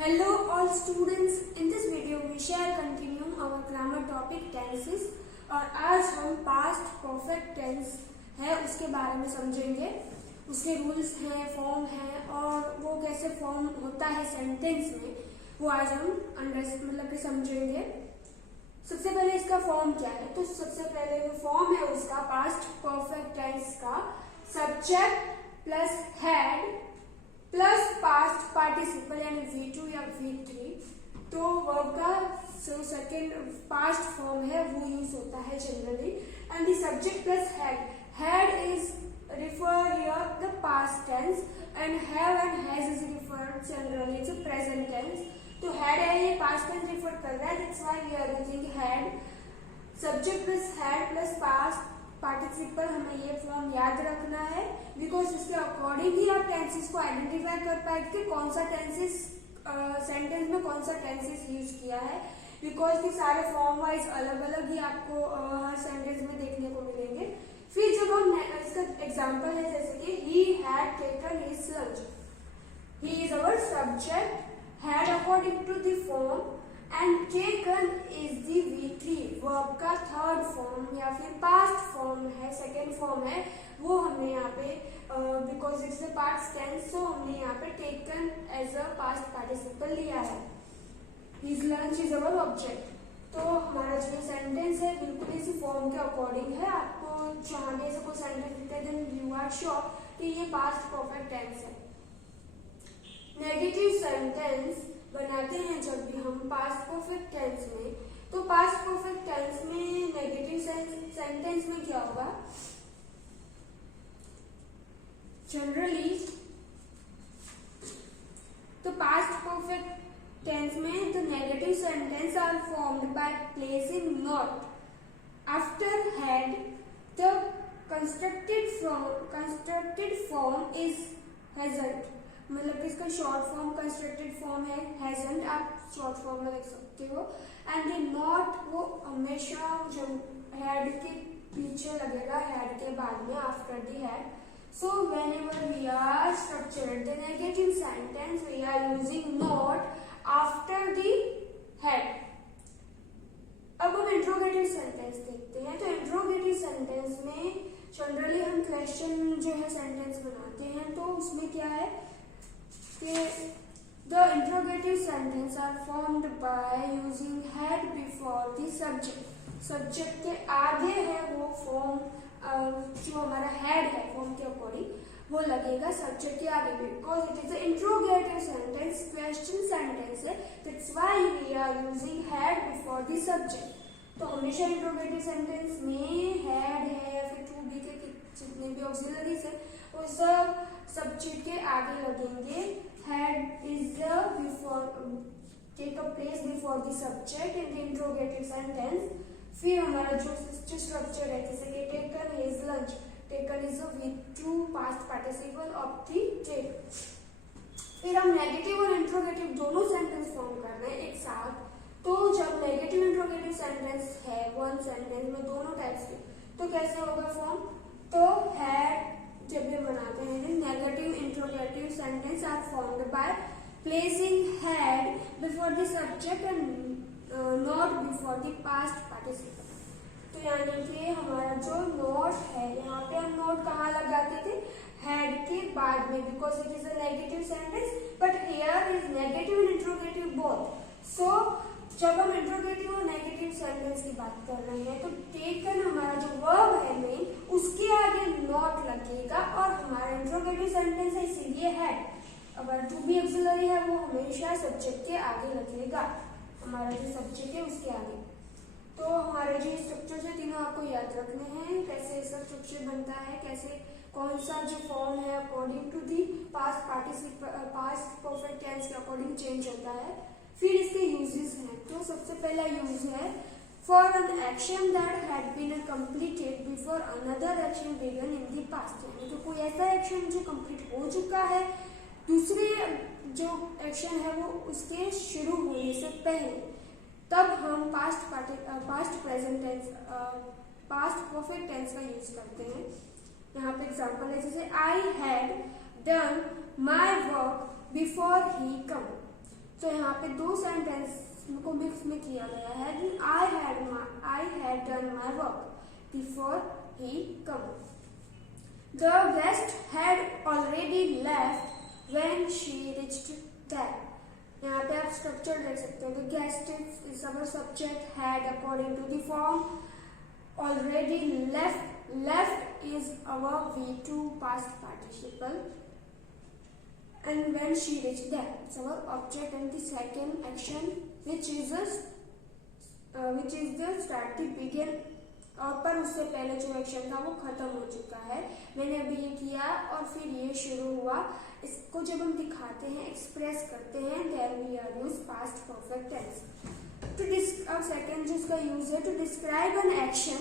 Hello all students, in this video we shall continue our grammar topic tenses और आज हम past perfect tense है उसके बारे में समझेंगे। उसके रूल्स हैं, फॉर्म है और वो कैसे फॉर्म होता है सेंटेंस में, वो आज हम समझेंगे। सबसे पहले इसका फॉर्म क्या है, तो सबसे पहले जो फॉर्म है उसका पास्ट परफेक्ट टेंस का subject plus had plus past participle यानी V2 या V3, तो वर्ब का जो सेकेंड पास्ट फॉर्म है वो यूज होता है generally. And the subject plus had is refer here the past tense and have and has is referred generally to present tense. तो हैड है ये पास्ट टेंस रिफर कर रहा है, that's why we are using had. Subject plus had plus past participle, हमें ये form याद रखना है बिकॉज इसके अकॉर्डिंग ही आप टेंसेस को आइडेंटिफाई कर पाएंगे कि कौन सा टेंसेस सेंटेंस में कौन सा टेंसेस यूज किया है, बिकॉज ये सारे फॉर्म वाइज अलग अलग ही आपको हर सेंटेंस में देखने को मिलेंगे। फिर जब हम इसका एग्जांपल है जैसे कि he had taken his lunch, he is our subject, had according to the form and taken is the V3 verb का थर्ड फॉर्म या फिर पास्ट फॉर्म है, सेकेंड फॉर्म है, वो हमने यहाँ पे because it's a past tense, so हमने यहाँ पे taken as a past participle लिया है। His lunch is our object. तो हमारा जो सेंटेंस है बिल्कुल इसी फॉर्म के अकॉर्डिंग है। आपको जहाँ भी ऐसा कोई सेंटेंस दिखता है देन यू आर श्योर कि ये पास्ट परफेक्ट टेंस है। नेगेटिव सेंटेंस बनाते हैं जब भी हम पास्ट परफेक्ट टेंस में, तो पास्ट परफेक्ट टेंस में नेगेटिव सेंटेंस में क्या होगा, जनरली तो पास्ट परफेक्ट टेंस में the negative sentence are formed by placing not after had. The constructed form is hadn't, मतलब इसका शॉर्ट फॉर्म कंस्ट्रक्टेड फॉर्म है हैजंट, आप शॉर्ट फॉर्म में लिख सकते हो। एंड द नॉट वो हमेशा जब हैड के पीछे लगेगा, हैड के बाद में, after the had. So whenever we are structured the negative sentence we are using not after the had. अब हम इंट्रोगेटिव सेंटेंस देखते हैं। तो इंट्रोगेटिव सेंटेंस में जनरली हम क्वेश्चन जो है सेंटेंस बनाते हैं, तो उसमें क्या है कि the interrogative sentence are formed by using had before the subject। Subject के आगे है वो फॉर्म, जो हमारा हैड है फॉर्म के अकॉर्डिंग वो लगेगा सब्जेक्ट के आगे, because it is interrogative sentence, question sentence है, that's why we are using had before the subject. तो हमेशा इंट्रोगेटिव सेंटेंस में हैड है या फिर टू बी के जितने भी ऑक्सिलरीज है वो सब सब्जेक्ट के आगे लगेंगे। Had is the before take a place before the subject in the interrogative sentence। फिर हमारा जो स्ट्रक्चर है जैसे कि taken his lunch, taken is a V2 past participle of the take। फिर हम नेगेटिव और इंट्रोगेटिव दोनों सेंटेंस फॉर्म कर रहे हैं एक साथ। तो जब नेगेटिव इंट्रोगेटिव सेंटेंस है वन सेंटेंस में दोनों टाइप्स के, तो कैसे होगा फॉर्म, तो हैड जब भी बनाते हैं negative interrogative sentence are formed by placing had before the subject and not before the past participle. तो यानी कि हमारा जो नॉट है यहाँ पे हम नॉट कहाँ लगाते थे, हैड के बाद में, because it is a negative sentence but here is negative and interrogative both. So जब हम इंट्रोगेटिव और नेगेटिव सेंटेंस की बात कर रहे हैं तो टेकन हमारा जो वर्ब है मेन उसके आगे नॉट लगेगा और हमारा इंट्रोगेटिव सेंटेंस है इसीलिए हैड। अगर टू बी ऑक्सिलरी है वो हमेशा सब्जेक्ट के आगे लगेगा, हमारा जो सब्जेक्ट है उसके आगे। तो हमारे जो स्ट्रक्चर है तीनों आपको याद रखने हैं, कैसे इसका स्ट्रक्चर बनता है, कैसे कौन सा जो फॉर्म है according to the past perfect tense के अकॉर्डिंग चेंज होता है। फिर इसके यूजेस हैं। तो सबसे पहला यूज है for an action that had been completed before another action began in the past, यानी तो कोई ऐसा एक्शन जो कंप्लीट हो चुका है, दूसरे जो एक्शन है वो उसके शुरू होने से पहले, तब हम past present tense past perfect tense का यूज करते हैं। यहाँ पे एग्जांपल है जैसे I had done my work before he come. तो यहाँ पे दो सेंटेंस को मिक्स में किया गया है। I had done my work before he come. The guest had already left when she reached there. यहाँ पे आप स्ट्रक्चर देख सकते हो। The guest is our subject, had according to the form, already left is our V2 past participle, and when she reached there it's our object, and the second action which is the start the begin, और पर उससे पहले जो action था वो खत्म हो चुका है। मैंने अभी ये किया और फिर ये शुरू हुआ। इसको जब हम दिखाते हैं, एक्सप्रेस करते हैं, there we are use past perfect tense. अब सेकंड जिसका यूज है to describe an action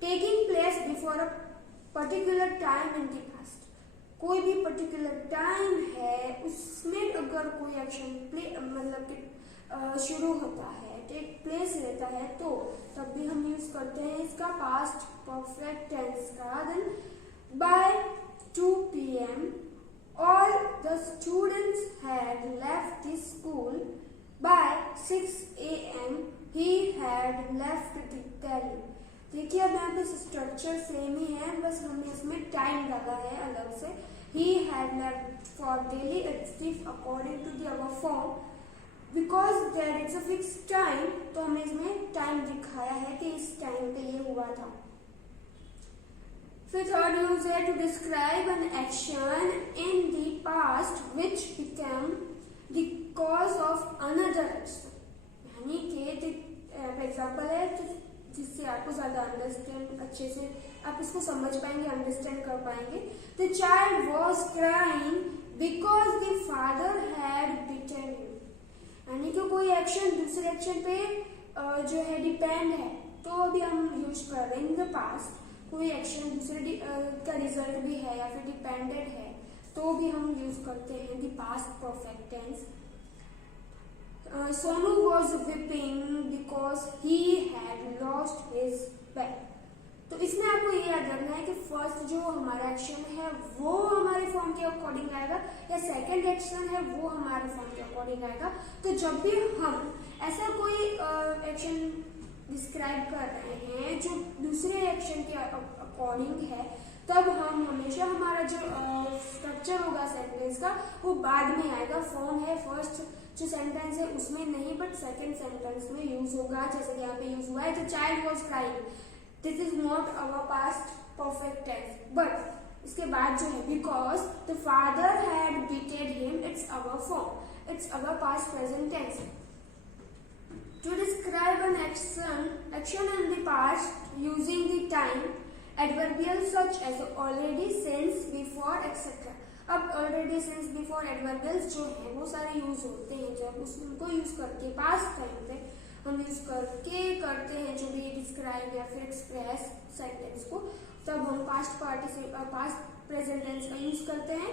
taking place before a particular time in the past. कोई भी पर्टिकुलर टाइम है उसमें अगर कोई एक्शन मतलब कि शुरू होता है, टेक प्लेस रहता है, तो तब भी हम यूज करते हैं इसका पास्ट परफेक्ट टेंस का। Then by 2 PM all the students had left the school. By 6 AM he had left the Delhi. देखिए अब यहाँ पे स्ट्रक्चर सेम ही है, बस हमने इसमें टाइम डाला है अलग से। He had left for Delhi. It's according to the above form. Because there is a fixed time, तो हमने इसमें टाइम दिखाया है कि इस टाइम पे ये हुआ था। फिर थर्ड यूज है to describe an action in the past which become the cause of another action. यानी कि एग्जाम्पल है जिससे आपको ज्यादा अंडरस्टैंड अच्छे से आप इसको समझ पाएंगे, अंडरस्टैंड कर पाएंगे। The child was crying because the father had beaten him. यानी कि कोई एक्शन दूसरे एक्शन पे जो है डिपेंड है, तो अभी हम यूज कर रहे हैं इन द पास्ट। कोई एक्शन दूसरे का रिजल्ट भी है या फिर डिपेंडेंट है, तो भी हम यूज करते हैं the past perfect tense. Sonu was weeping because he had lost his bag. तो इसमें आपको ये याद रखना है कि फर्स्ट जो हमारा एक्शन है वो हमारे फॉर्म के अकॉर्डिंग आएगा, या सेकंड एक्शन है वो हमारे फॉर्म के अकॉर्डिंग आएगा। तो जब भी हम ऐसा कोई एक्शन डिस्क्राइब कर रहे हैं जो दूसरे एक्शन के अकॉर्डिंग है, तब हम हमेशा हमारा जो स्ट्रक्चर होगा सेंटेंस का वो बाद में आएगा। फॉर्म है फर्स्ट जो सेंटेंस है उसमें नहीं, बट सेकंड सेंटेंस में यूज होगा। जैसे कि यहाँ पे यूज हुआ है the child was crying. This is not our past perfect tense, but इसके बाद जो है because the father had beated him, it's our form, it's our past present tense. To describe an action in the past using the time adverbial such as already, since, before, etcetera. अब already, since, before adverbials जो है वो सारे use होते हैं जब उनको use करके पास्ट टाइम पे हम यूज करके करते हैं जो भी डिस्क्राइब या फिर एक्सप्रेस सेंटेंस को, तब हम पास्ट प्रेजेंट टेंस का यूज करते हैं।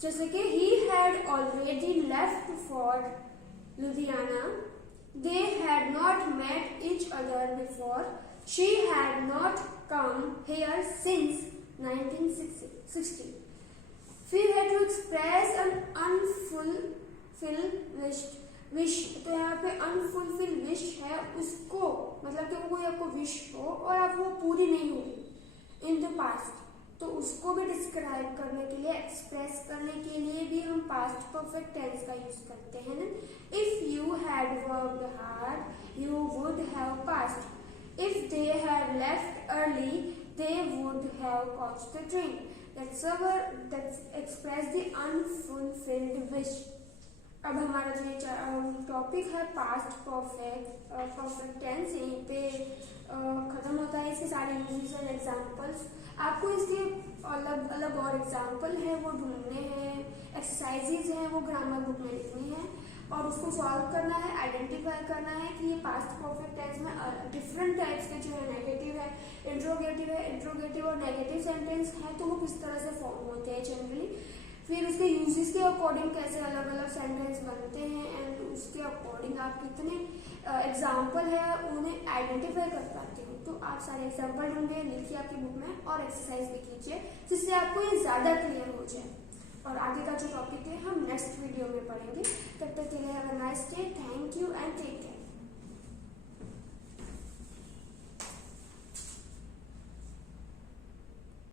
जैसे कि he had already left for Ludhiana, they had not met each other before, she had not come here since 1960. फिर है to express an unfulfilled wish. तो यहाँ पे अनफुलफिल विश है, उसको मतलब कि वो कोई आपको विश हो और आप वो पूरी नहीं हुई इन द पास्ट, तो उसको भी डिस्क्राइब करने के लिए, एक्सप्रेस करने के लिए भी हम पास्ट परफेक्ट टेंस का यूज करते हैं ना। If you had worked hard you would have past, if they had left early they would have caught the train. That's express the unfulfilled wish। अब हमारा जो टॉपिक है पास्ट परफेक्ट टेंस यहीं पे खत्म होता है। इसके सारे यूजेस एंड एग्जांपल्स, आपको इसके अलग अलग और एग्जांपल है वो ढूंढने हैं, एक्सरसाइजेज हैं वो ग्रामर बुक में लिखनी है और उसको सॉल्व करना है, आइडेंटिफाई करना है कि ये पास्ट परफेक्ट टेंस में डिफरेंट टाइप्स के जो है नेगेटिव है, इंट्रोगेटिव और नेगेटिव सेंटेंस है, तो वो किस तरह से फॉर्म होते हैं जनरली, फिर उसके यूजेस के अकॉर्डिंग कैसे अलग अलग सेंटेंस बनते हैं, एंड उसके अकॉर्डिंग आप कितने एग्जाम्पल है उन्हें आइडेंटिफाई कर पाते हो। तो आप सारे एग्जाम्पल ढूंढिए, लिखिए आपकी बुक में और एक्सरसाइज भी कीजिए जिससे आपको ये ज्यादा क्लियर हो जाए। और आगे का जो टॉपिक है हम नेक्स्ट वीडियो में पढ़ेंगे। तब तक के लिए have a nice day, thank you and take care.